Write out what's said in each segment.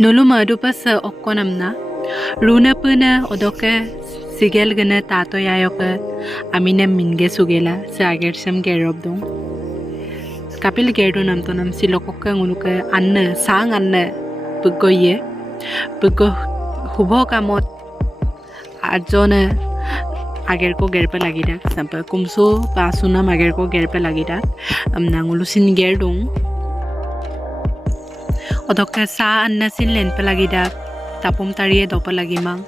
Nuluma dupas okkonamna. Runa puna odoke sigel gana tato yayoke amina minge sugela sager sam gerobdong. Kapil gerdo nam to nam silokokke ngunuke anne sang anne bugoye bugo hubo kamot ajone ager ko gerpe lagi dak sampai kumso pasuna mager ko gerpe lagi dak nangulusin gerdong odoke sa anna sin len pe lagi dak tapum tariye dopa lagi mang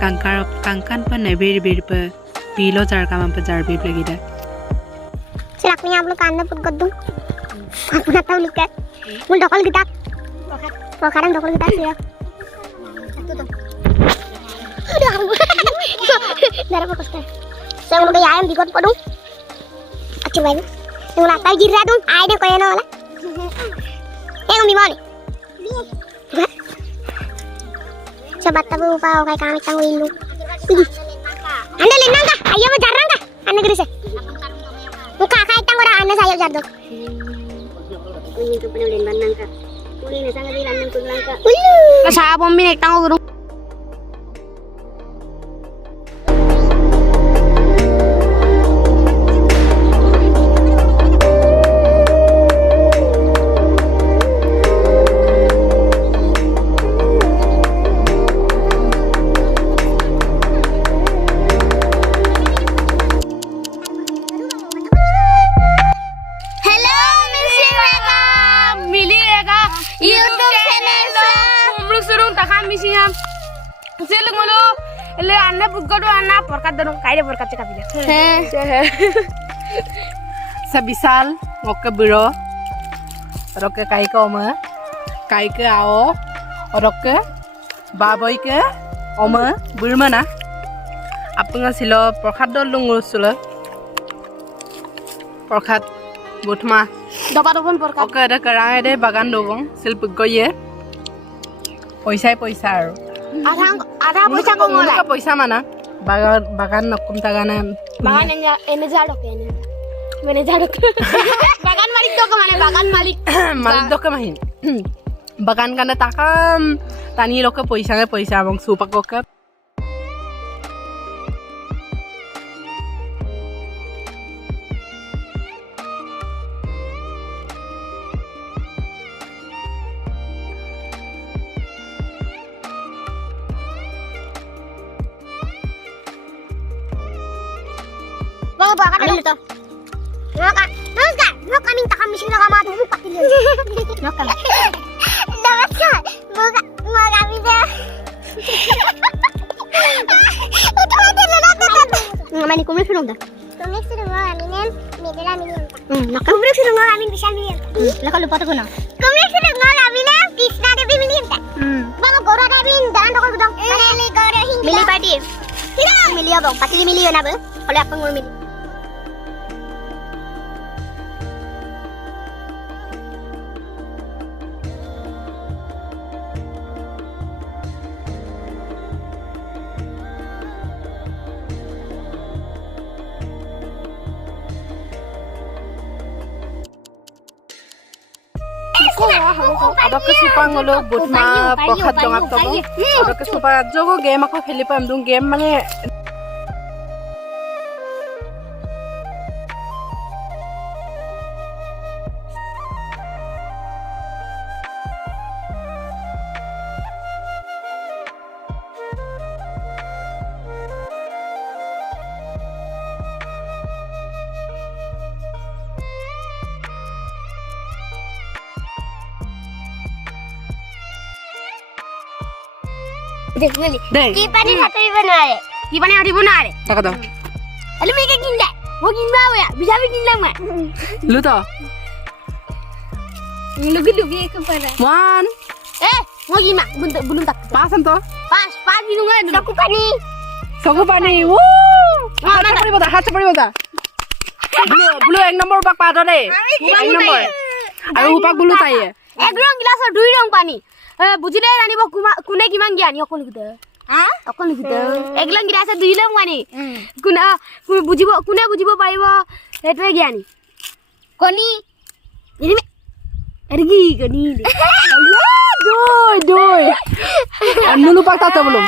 kangkan pa nebir bir pe pilo jar ka mam pe jar bir lagi dak Silak punya belum kan pun kedung. Aku nak tahu lihat. Mul dokol kita. Prokarang dokol kita sih ya. Satu tuh. Aduh. Darah fokus deh. Saya mau ayam di kot podung. Acung aja. Yang latar jirah dong. Ayo kau yang nolak. Yang umi mana? Coba tahu apa kayak kami tangguh ilu. Anda lenang kah? Ayo mau jarang kah? Anda geris. Muka kayak tang orang anda sayap jatuh. Ini tuh penulen bandang kak. Kulit nasi nggak bilang nang kulang kak. Saya pemilik tangguh guru. Le anna bugodo anna porkat dorong kaide porkat cekapila. Sabisal ngoke biro roke kai ko oma kai ke ao roke baboy ke oma burmana apanga silo prokhad dol lungusula prokhad butma Dopa dopon porkat. oke ada kerang de bagan dobong sil pugoye poisa aru Ada pocah kau ngolah. Ka poisa mana bagan nakum tagana Bagan ini jadok ini. Mana jadok? Bagan malik dok mana? Bagan malik. malik dok mahin bagan kana takam tani roke poisa bong supak oke Bawa bawa kan dulu tuh. Nggak kami tak kami sih nggak mau tuh pakai dia. Nggak kan? Dapat kan? Nggak kami deh. Itu ada lelaki. Nggak main kumik suruh dah. Kumik suruh nggak kami nem, medela milian. Nak kumik suruh nggak kami bisa milian. Lah kalau lupa tuh guna. Kumik suruh nggak kami nem, Krishna Devi milian tak? Bawa Gaura Devi dan dokol bedong. Mana ini Gaura Hindu? Mili party. Tidak milian bang, pasti milian apa? Kalau apa ngomong milian? ada kesupang lo butma prokhad dong atau ada kesupang jogo game aku Filipam dong game mana देख मिली Deh. की पानी खाते ही बना रहे Di mana hari benar? tak ada अरे मैं क्या गिनला वो गिनवा हुआ bisa भी गिनला मैं lu tau लुगी एक पर one Mau gimana? Belum tak. pasan toh Pas minungan dulu. aku pani sogo pani woo hacha pari bota bulu ek number bak pada deh ek number aru upak bulu tai Ek rong gilas dui rong pani. Bujile rani bo kune kiman giani okol gitu. Okol gitu. Ek lang gilas dui rong pani. Kuna bujibo paibo etwe giani. Koni ini ergi koni. Ayo, দুই নুলুপাক তাতো বলুম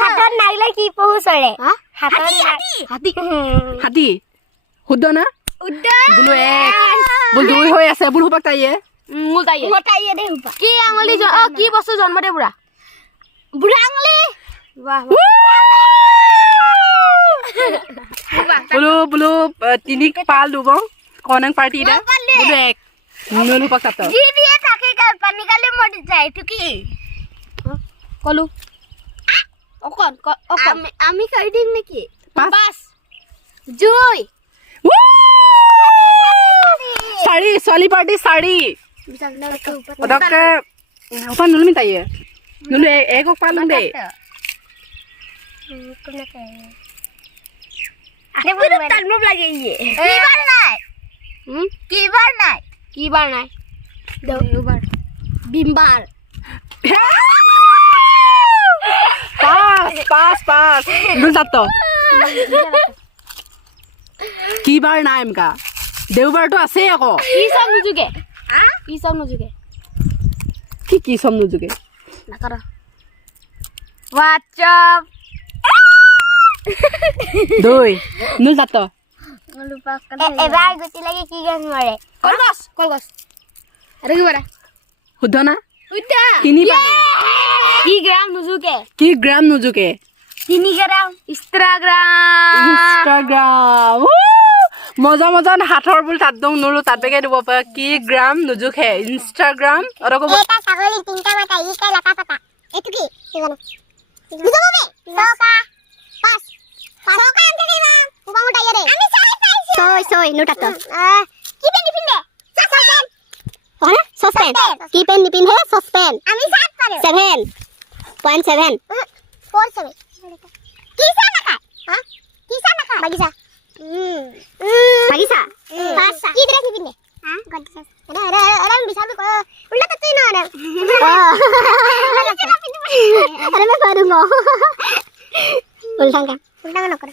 হাতত নাৰিলে কি পহু চৰে হাতী হাতী শুদ্ধ না উদ্যান বোলো এক বোল দুই হৈ আছে বোল হুপাক তাইয়ে মোটাইয়ে দে কি আঙুলি কি বস্তু জন্ম দে বুঢ়া বুঢ়া আঙুলি বাহ বোলো বোলো তিনি পাল দুব কনং পাৰ্টি দা বোলো এক নুলুপাক তাতো যি দিয়ে থাকে পানী কালি মৰি যায় তো কি কলু অকন আমি কৰি দিম নেকি পাঁচ জুই চাৰি ছোৱালী পাৰ্টি চাৰি অদকে ওপৰ নুলুমি তাইয়ে নুলু এক পালুং দে তানব লাগে ইয়ে কিবাৰ নাই কিবাৰ নাই কি বাৰ নাই দেওবাৰ বিমবাৰ পাঁচ নুল তাতো কি বাৰ নাই এমকা দেওবাৰটো আছে আকৌ কি চব নুজুগে কি চব নুজুগে কি চব নুজুগে নাকৰ হোৱাটছআপ দুই নুল তাতো এবাৰ গুটি লাগি কি গান মাৰে কলগছ আৰু কি বাৰা শুদ্ধ না উদ্যা তিনি পালে কি গ্ৰাম নুজুগে কি গ্ৰাম নুজুকে 3 গ্ৰাম ইনষ্টাগ্ৰাম ইনষ্টাগ্ৰাম মজা মজা হাতৰ বোল তাত দং নুলু তাত বেগে দিব পাৰা কি গ্ৰাম নুজুখে ইনষ্টাগ্ৰাম অৰক এটা ছাগলী তিনটা মাতা ইটা লাকা পাতা এটো কি জানো বুঝাবো সকা পাঁচ সকা আনতে দিবা বুবা মোটা ইরে আমি চাই পাইছি সই নুটাতো কি পেন নিপিন দে সসপেন হরে সসপেন কি পেন নিপিন হে সসপেন আমি 7 পারে 7.7 47 কি সা নাকা হ্যাঁ কি সা নাকা বাগিসা বাগিসা পাঁচ কি ড্রেস নিপিন দে হ্যাঁ গদিসা अरे बिसाल उल्टा तो ना अरे मैं करूंगा उल्टा का ना कर